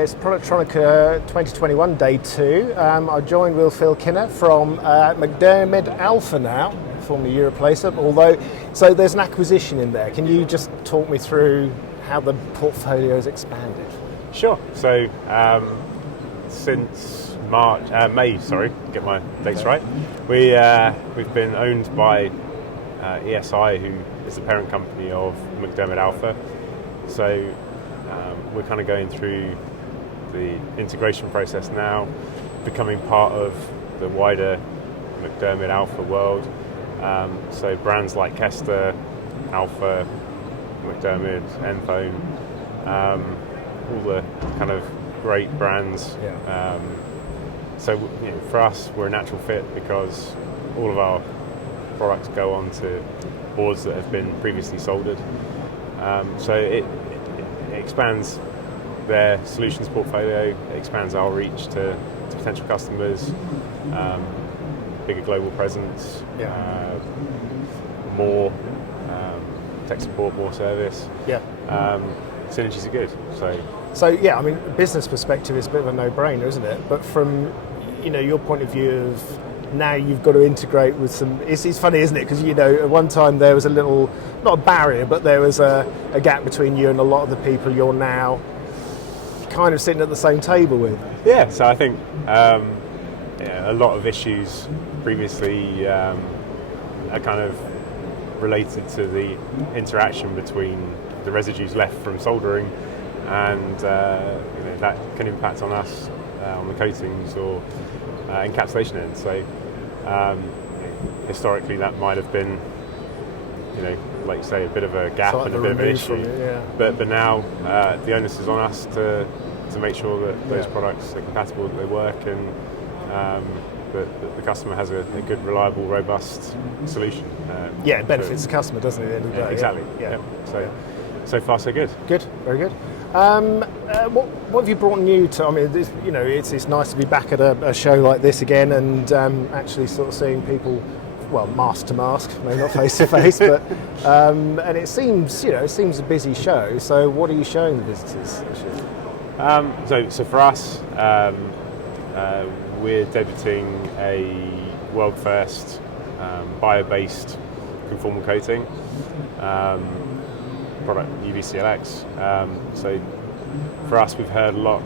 it's productronica 2021 day 2. I joined with Phil Kinner from McDermott Alpha now, formerly Europlacer, so there's an acquisition in there. Can you just talk me through how the portfolio has expanded? Sure. So since May, get my dates right, we've been owned by ESI, who is the parent company of McDermott Alpha. So we're kind of going through the integration process now, becoming part of the wider McDermott Alpha world. So brands like Kester, Alpha, McDermott, Enthone, all the kind of great brands. Yeah. So for us, we're a natural fit because all of our products go on to boards that have been previously soldered. So it expands their solutions portfolio, it expands our reach to potential customers, bigger global presence, more tech support, more service. Yeah. Synergies are good. So yeah, I mean, business perspective is a bit of a no-brainer, isn't it? But from your point of view of now you've got to integrate with some. It's funny, isn't it? Because at one time there was a little, not a barrier, but there was a gap between you and a lot of the people you're now kind of sitting at the same table with. Yeah. So I think a lot of issues previously are kind of related to the interaction between the residues left from soldering, and that can impact on us on the coatings or encapsulation end. So historically that might have been, like you say, a bit of a gap and a bit of an issue. But now the onus is on us to make sure that those products are compatible, that they work, and that the customer has a good, reliable, robust solution. It benefits the customer, doesn't it, at the end of the day? Exactly. So far so good. Good, very good. What have you brought new to? I mean, it's nice to be back at a show like this again, and actually sort of seeing people, well, mask to mask, maybe not face to face, but and it seems a busy show. So what are you showing the visitors this year? So for us, we're debuting a world first bio-based conformal coating. Product UVCLX. So for us, we've heard a lot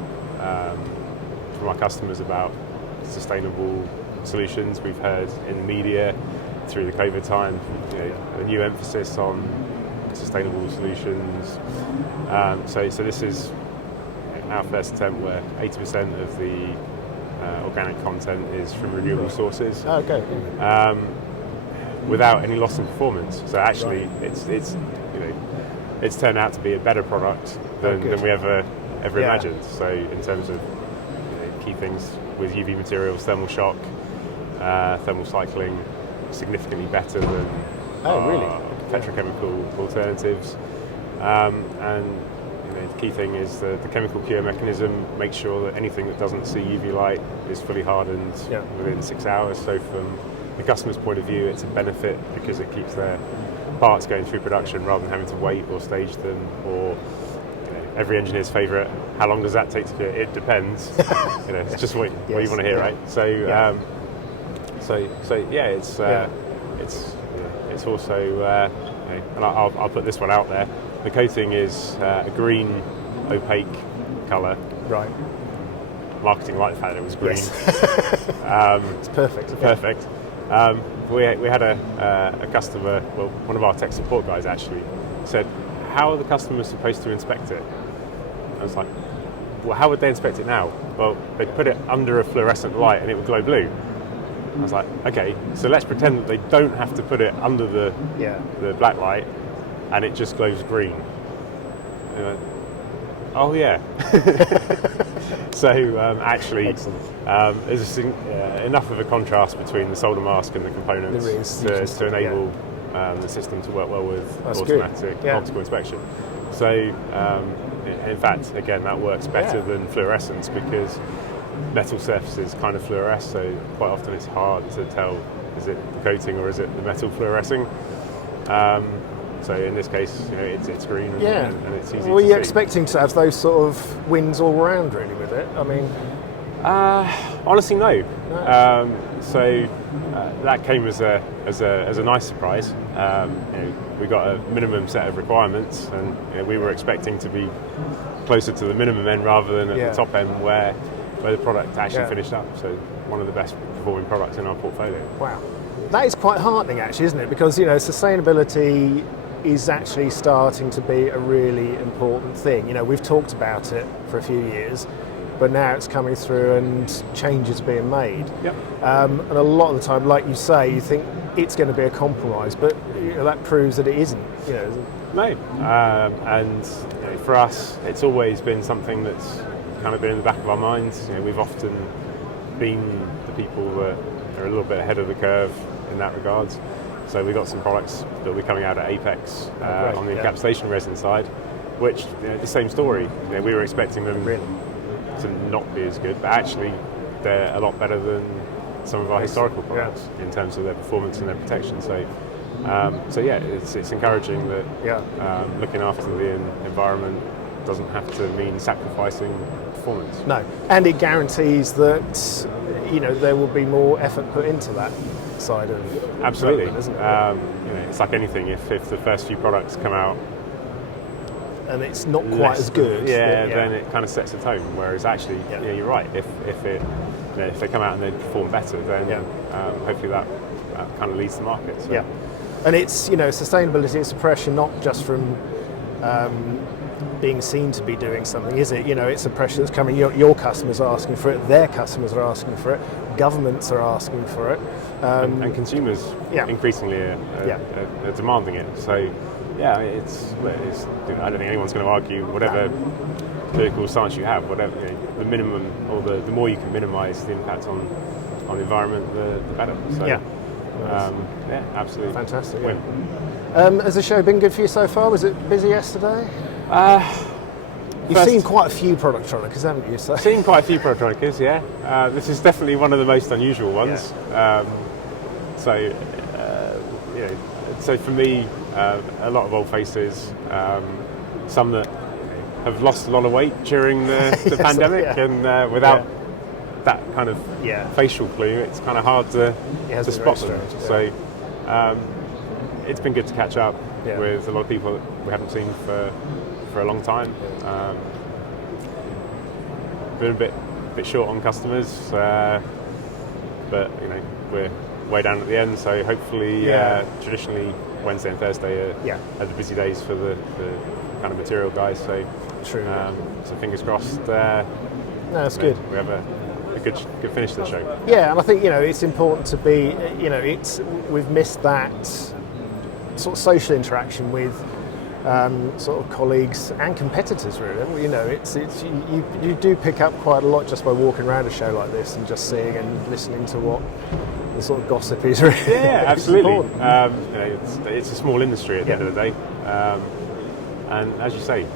from our customers about sustainable solutions. We've heard in the media through the COVID time, a new emphasis on sustainable solutions. So this is our first attempt where 80% of the organic content is from renewable sources. Oh, okay. Without any loss in performance. So actually, it's turned out to be a better product than we ever imagined. So in terms of key things with UV materials, thermal shock, thermal cycling, significantly better than petrochemical alternatives. And the key thing is the chemical cure mechanism makes sure that anything that doesn't see UV light is fully hardened within 6 hours. So from the customer's point of view, it's a benefit because it keeps their parts going through production rather than having to wait or stage them, or every engineer's favourite, how long does that take to do it? It depends. It's just what you want to hear, right? So it's also and I'll put this one out there. The coating is a green opaque colour. Right. Marketing liked the fact that it was green. Yes. It's perfect. Perfect. We had a customer, well, one of our tech support guys actually said, how are the customers supposed to inspect it? I was like, well, how would they inspect it now? Well, they'd put it under a fluorescent light and it would glow blue. I was like, okay, so let's pretend that they don't have to put it under the black light and it just glows green. And they went, oh yeah. So actually, there's enough of a contrast between the solder mask and the components to enable the system to work well with automatic optical inspection. So in fact, again, that works better than fluorescence because metal surfaces kind of fluoresce, so quite often it's hard to tell, is it the coating or is it the metal fluorescing? So in this case, it's green and it's easy Were to you see. expecting to have those sort of wins all around really with it? I mean, honestly, no. So that came as a nice surprise. We got a minimum set of requirements, and we were expecting to be closer to the minimum end rather than at the top end where the product actually finished up. So one of the best performing products in our portfolio. Wow, that is quite heartening, actually, isn't it? Because sustainability is actually starting to be a really important thing. We've talked about it for a few years, but now it's coming through and changes being made. Yep. And a lot of the time, like you say, you think it's going to be a compromise, but that proves that it isn't. No, and for us, it's always been something that's kind of been in the back of our minds. We've often been the people that are a little bit ahead of the curve in that regards. So we've got some products that will be coming out at Apex on the encapsulation resin side, which the same story. We were expecting them to not be as good, but actually they're a lot better than some of our historical products in terms of their performance and their protection. So it's encouraging that looking after the environment doesn't have to mean sacrificing performance. No, and it guarantees that there will be more effort put into that side of absolutely, isn't it? It's like anything. If the first few products come out and it's not quite as good, then it kind of sets a tone. Whereas actually, you're right. If they come out and they perform better, then hopefully that kind of leads the market. So. Yeah, and it's sustainability is a pressure not just from being seen to be doing something, is it? It's a pressure that's coming. Your customers are asking for it. Their customers are asking for it. Governments are asking for it, and consumers increasingly are demanding it. So. Yeah, it's. I don't think anyone's going to argue whatever political stance you have. Whatever the minimum or the more you can minimise the impact on the environment, the better. So, absolutely fantastic. Has the show been good for you so far? Was it busy yesterday? You've seen quite a few productronicas, haven't you? So. Seen quite a few productronicas, yeah. This is definitely one of the most unusual ones. So for me. A lot of old faces, some that have lost a lot of weight during the pandemic, and without that kind of facial clue, it's kind of hard to spot them. So it's been good to catch up with a lot of people that we haven't seen for a long time. Been a bit short on customers, but we're way down at the end, so hopefully traditionally Wednesday and Thursday are the busy days for the kind of material guys. So true. So fingers crossed. No, that's good. We have a good finish to the show. Yeah, and I think it's important to be. We've missed that sort of social interaction with sort of colleagues and competitors. Really, you do pick up quite a lot just by walking around a show like this and just seeing and listening to what. The sort of gossip is really absolutely. It's a small industry at the end of the day, and as you say,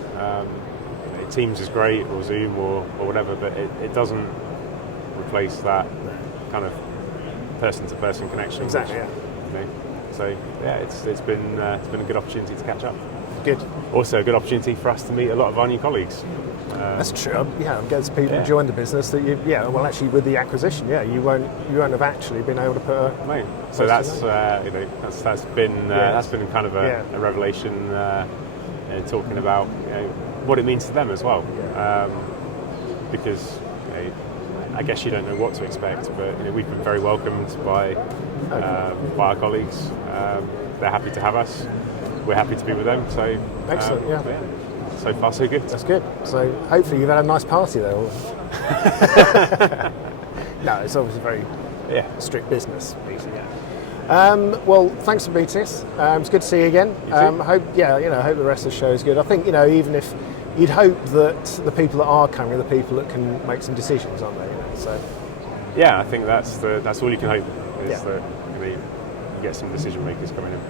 Teams is great, or Zoom, or whatever, but it doesn't replace that kind of person-to-person connection. Exactly. So it's been a good opportunity to catch up. Good. Also a good opportunity for us to meet a lot of our new colleagues. That's true. I'm getting people join the business that actually with the acquisition, you won't have actually been able to put a so that's been kind of a revelation, talking about what it means to them as well, because I guess you don't know what to expect, but we've been very welcomed by our colleagues. They're happy to have us. We're happy to be with them. So excellent. So far, so good. That's good. So hopefully you've had a nice party there. No, it's obviously very strict business. Well, thanks for meeting us. It's good to see you again. Hope the rest of the show is good. I think even if you'd hope that the people that are coming are the people that can make some decisions, aren't they? So I think that's all you can hope is that you get some decision makers coming in.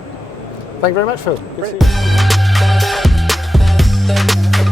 Thank you very much, Phil. Good to see you.